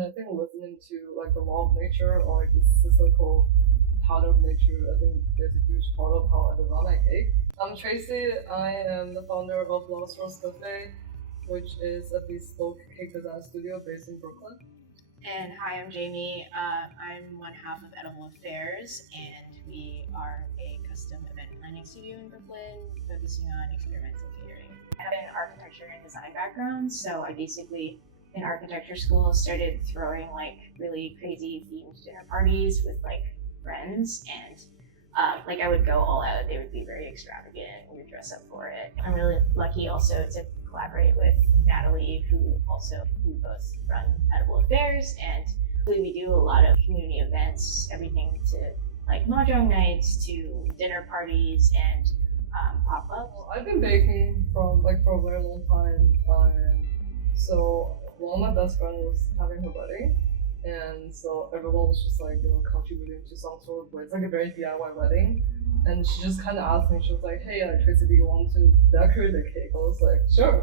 And I think listening to like the law of nature or like the cyclical part of nature, I think there's a huge part of how I design my cake. I'm Tracy. I am the founder of CAKESCAPE, which is a bespoke cake design studio based in Brooklyn. And hi, I'm Jamie. I'm one half of Edible Affairs, and we are a custom event planning studio in Brooklyn focusing on experimental catering. I have an architecture and design background, so I basically, in architecture school, started throwing like really crazy themed dinner parties with like friends, and like I would go all out. They would be very extravagant. We would dress up for it. I'm really lucky also to collaborate with Natalie, who we both run Edible Affairs, and we do a lot of community events, everything to like mahjong nights to dinner parties and pop-ups. Well, I've been baking for a very long time, so one of my best friends was having her wedding, and so everyone was just like contributing to some sort of way. It's like a very DIY wedding. And she just kind of asked me, she was like, hey, Tracy, do you want to decorate the cake? I was like, sure.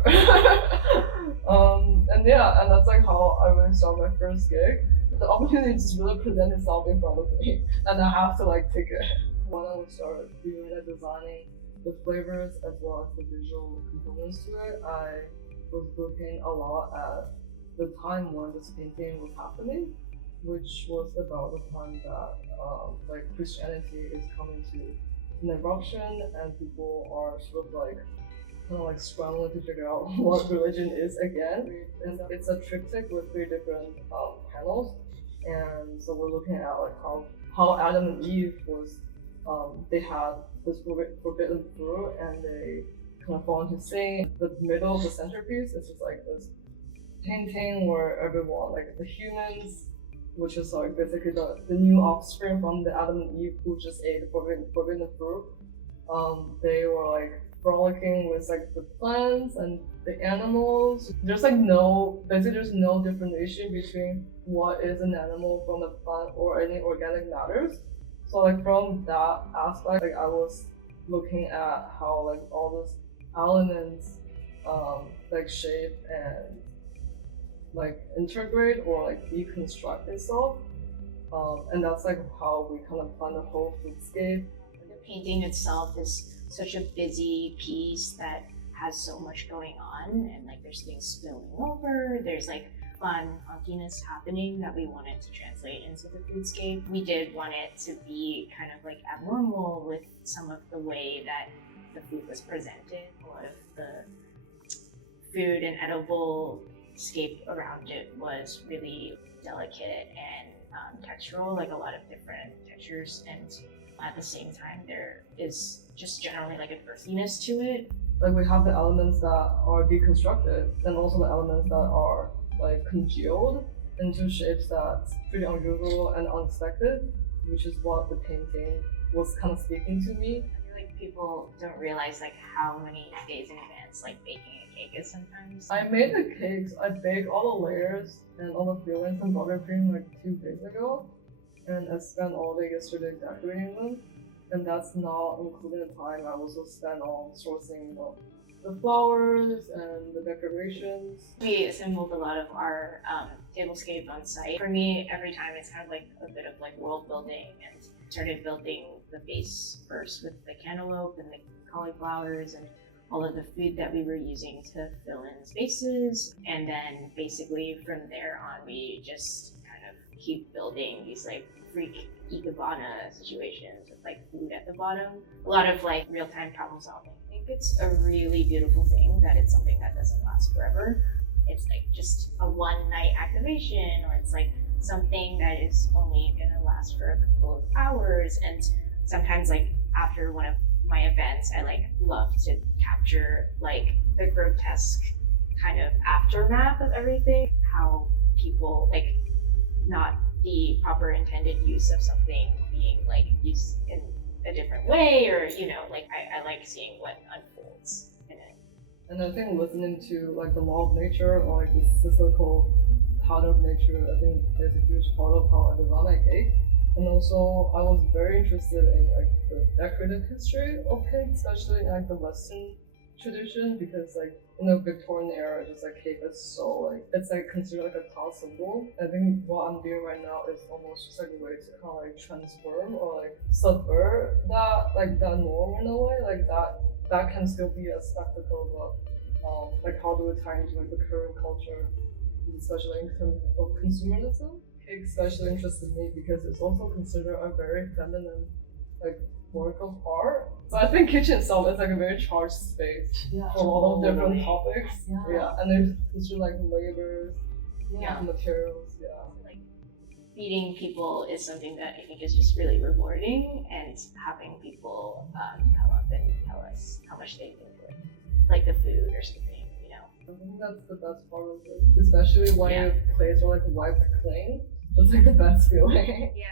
And that's like how I really started my first gig. The opportunity just really presented itself in front of me, and I have to like take it. When I started doing designing the flavors as well as the visual components to it, I was looking a lot at the time when this painting was happening, which was about the time that like Christianity is coming to an eruption and people are sort of like kind of like scrambling to figure out what religion is again. And it's a triptych with 3 different panels, and so we're looking at like how Adam and Eve was they had this forbidden fruit and they kind of fall into sin. The middle of the centerpiece is just like this painting where everyone, like the humans, which is like basically the new offspring from the Adam and Eve who just ate the forbidden fruit. They were like frolicking with like the plants and the animals. There's no differentiation between what is an animal from a plant or any organic matters. So like from that aspect, like I was looking at how like all those elements like shape and like integrate or like deconstruct itself, and that's like how we kind of plan the whole foodscape. The painting itself is such a busy piece that has so much going on, and like there's things spilling over, there's like fun funkiness happening that we wanted to translate into the foodscape. We did want it to be kind of like abnormal with some of the way that the food was presented. A lot of the food and edible scape around it was really delicate and textural, like a lot of different textures, and at the same time there is just generally like an earthiness to it. Like we have the elements that are deconstructed and also the elements that are like congealed into shapes that's pretty unusual and unexpected, which is what the painting was kind of speaking to me. I feel like people don't realize like how many days in advance like baking a cake is sometimes. I made the cakes, I baked all the layers and all the fillings and buttercream like 2 days ago, and I spent all day yesterday decorating them, and that's not including the time I also spent on sourcing the flowers and the decorations. We assembled a lot of our tablescape on site. For me, every time it's kind of like a bit of like world building, and started building the base first with the cantaloupe and the cauliflowers and all of the food that we were using to fill in spaces. And then basically from there on, we just kind of keep building these like freak ikebana situations with like food at the bottom. A lot of like real-time problem solving. I think it's a really beautiful thing that it's something that doesn't last forever. It's like just a one-night activation, or it's like something that is only gonna last for a couple of hours. And sometimes like after one of my events, I like love to capture like the grotesque kind of aftermath of everything, how people like not the proper intended use of something being like used in a different way, or like I like seeing what unfolds in it. And I think listening to like the law of nature or like the cyclical part of nature, I think there's a huge part of how I design my cake. And also I was very interested in like the decorative history of cake, especially in like the Western tradition because like in the Victorian era, just like cake is so like it's like considered like a class symbol. I think what I'm doing right now is almost just like a way to kind of like transform or like subvert that norm in a way, like that can still be a spectacle, but like how do we tie into like the current culture, especially in terms of consumerism. Cake especially interested me because it's also considered a very feminine like work of art. So I think kitchen itself is like a very charged space for a lot of different topics. And there's considered like labors, materials, Like feeding people is something that I think is just really rewarding, and having people come up and tell us how much they think of like the food or something, you know. I think that's the best part of it, especially when your plates are like wiped clean. That's like the best feeling. Yeah.